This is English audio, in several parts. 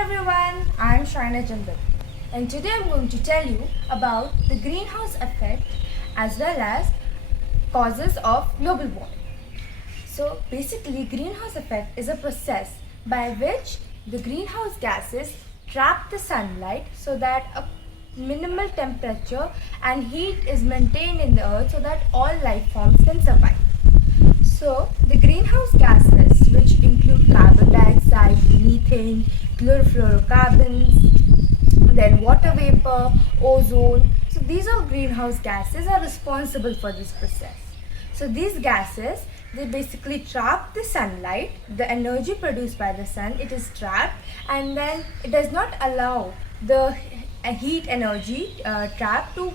everyone, I am Shaina and today I'm going to tell you about the greenhouse effect as well as causes of global warming. So basically greenhouse effect is a process by which the greenhouse gases trap the sunlight so that a minimal temperature and heat is maintained in the earth so that all life forms can survive. So, the greenhouse gases, which include carbon dioxide, methane, chlorofluorocarbons, then water vapor, ozone. So, these all greenhouse gases are responsible for this process. So, these gases, they basically trap the sunlight, the energy produced by the sun, it is trapped, and then it does not allow the heat energy trapped to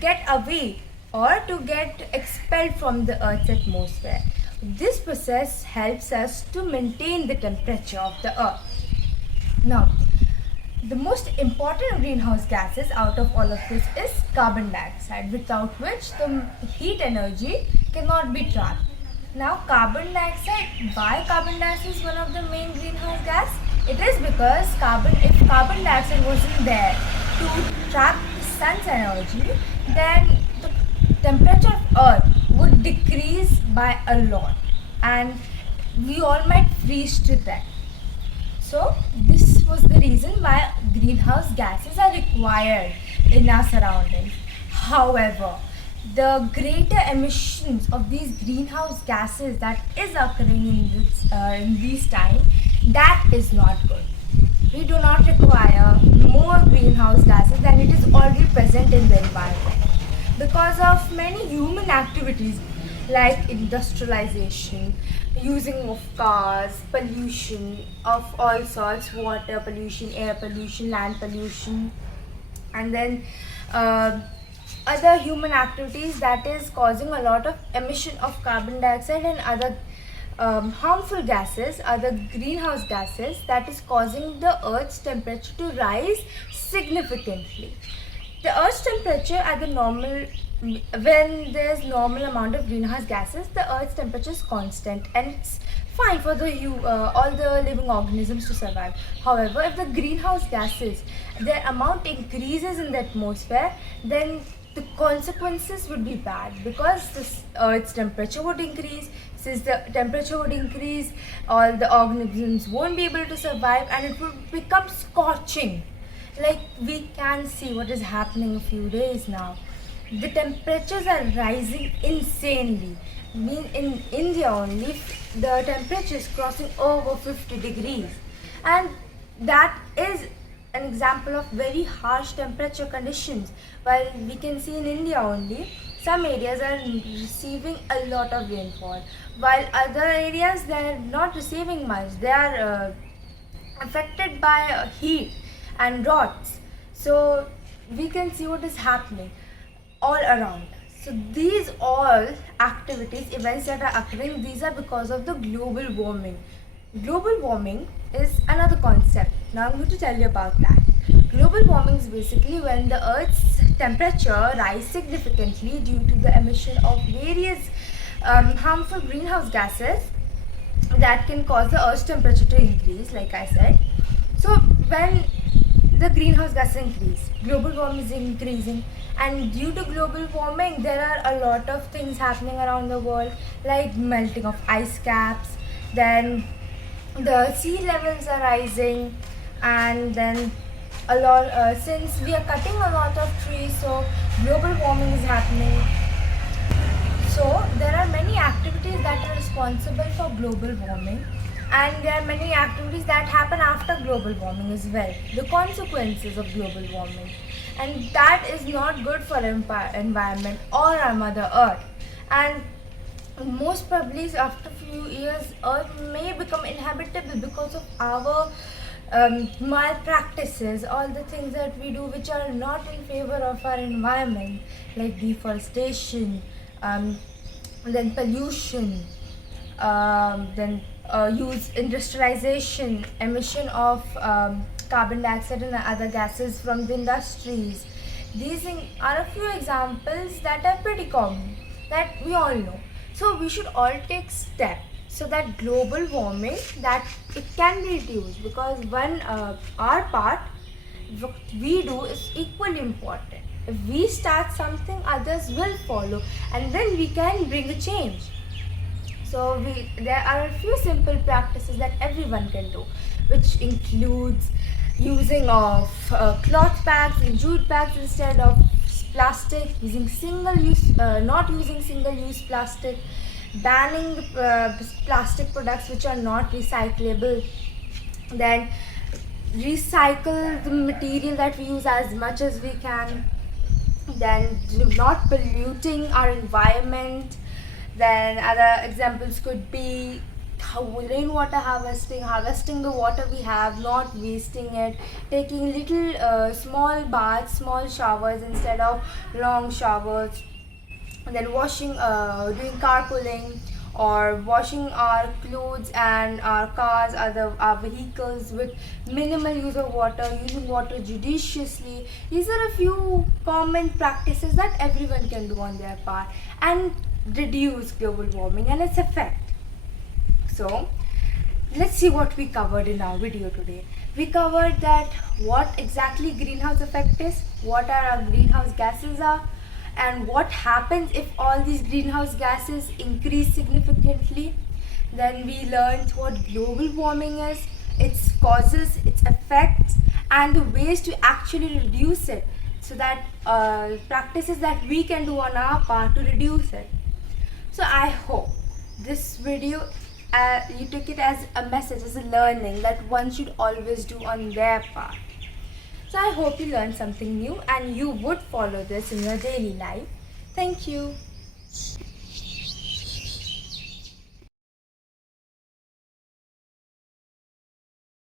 get away or to get expelled from the Earth's atmosphere. This process helps us to maintain the temperature of the Earth. Now, the most important greenhouse gases out of all of this is carbon dioxide, without which the heat energy cannot be trapped. Now, why carbon dioxide is one of the main greenhouse gas? It is because if carbon dioxide wasn't there to trap the sun's energy, then the temperature of Earth would decrease by a lot and we all might freeze to death. So this was the reason why greenhouse gases are required in our surroundings. However, the greater emissions of these greenhouse gases that is occurring in these times, that is not good. We do not require more greenhouse gases than it is already present in the environment. Because of many human activities like industrialization, using of cars, pollution of all sorts, water pollution, air pollution, land pollution, and then other human activities that is causing a lot of emission of carbon dioxide and other harmful gases, other greenhouse gases that is causing the Earth's temperature to rise significantly. The Earth's temperature at the normal, when there's normal amount of greenhouse gases, the Earth's temperature is constant and it's fine for all the living organisms to survive. However, if the greenhouse gases, their amount increases in the atmosphere, then the consequences would be bad because this Earth's temperature would increase. Since the temperature would increase, all the organisms won't be able to survive and it would become scorching. Like we can see what is happening a few days now. The temperatures are rising insanely. In India only, the temperature is crossing over 50 degrees. And that is an example of very harsh temperature conditions. While we can see in India only, some areas are receiving a lot of rainfall. While other areas, they are not receiving much. They are affected by heat and droughts. So we can see what is happening all around us. So these all activities, events that are occurring, these are because of the global warming. Global warming is another concept. Now I'm going to tell you about that. Global warming is basically when the Earth's temperature rises significantly due to the emission of various harmful greenhouse gases that can cause the Earth's temperature to increase, like I said. So when the greenhouse gases increase, global warming is increasing, and due to global warming there are a lot of things happening around the world, like melting of ice caps, then the sea levels are rising, and then a lot since we are cutting a lot of trees, so global warming is happening. So there are many activities that are responsible for global warming, and there are many activities that happen after global warming as well, the consequences of global warming, and that is not good for environment or our mother Earth. And most probably after few years Earth may become inhabitable because of our malpractices, all the things that we do which are not in favor of our environment, like deforestation, then pollution, then use industrialization, emission of carbon dioxide and other gases from the industries. These are a few examples that are pretty common that we all know. So we should all take steps so that global warming, that it can be reduced, because one our part, what we do is equally important. If we start something, others will follow, and then we can bring a change. So there are a few simple practices that everyone can do, which includes using of cloth bags and jute bags instead of plastic, using not using single-use plastic, banning plastic products which are not recyclable, then recycle the material that we use as much as we can, then not polluting our environment. Then other examples could be rainwater harvesting, harvesting the water we have, not wasting it, taking little small baths, small showers instead of long showers, and then doing carpooling, or washing our clothes and our cars, our vehicles with minimal use of water, using water judiciously. These are a few common practices that everyone can do on their part and reduce global warming and its effect. So let's see what we covered in our video today. We covered that what exactly greenhouse effect is, what our greenhouse gases are, and what happens if all these greenhouse gases increase significantly. Then we learned what global warming is, its causes, its effects, and the ways to actually reduce it, so that practices that we can do on our part to reduce it. So I hope this video, you took it as a message, as a learning that one should always do on their part. So I hope you learned something new and you would follow this in your daily life. Thank you.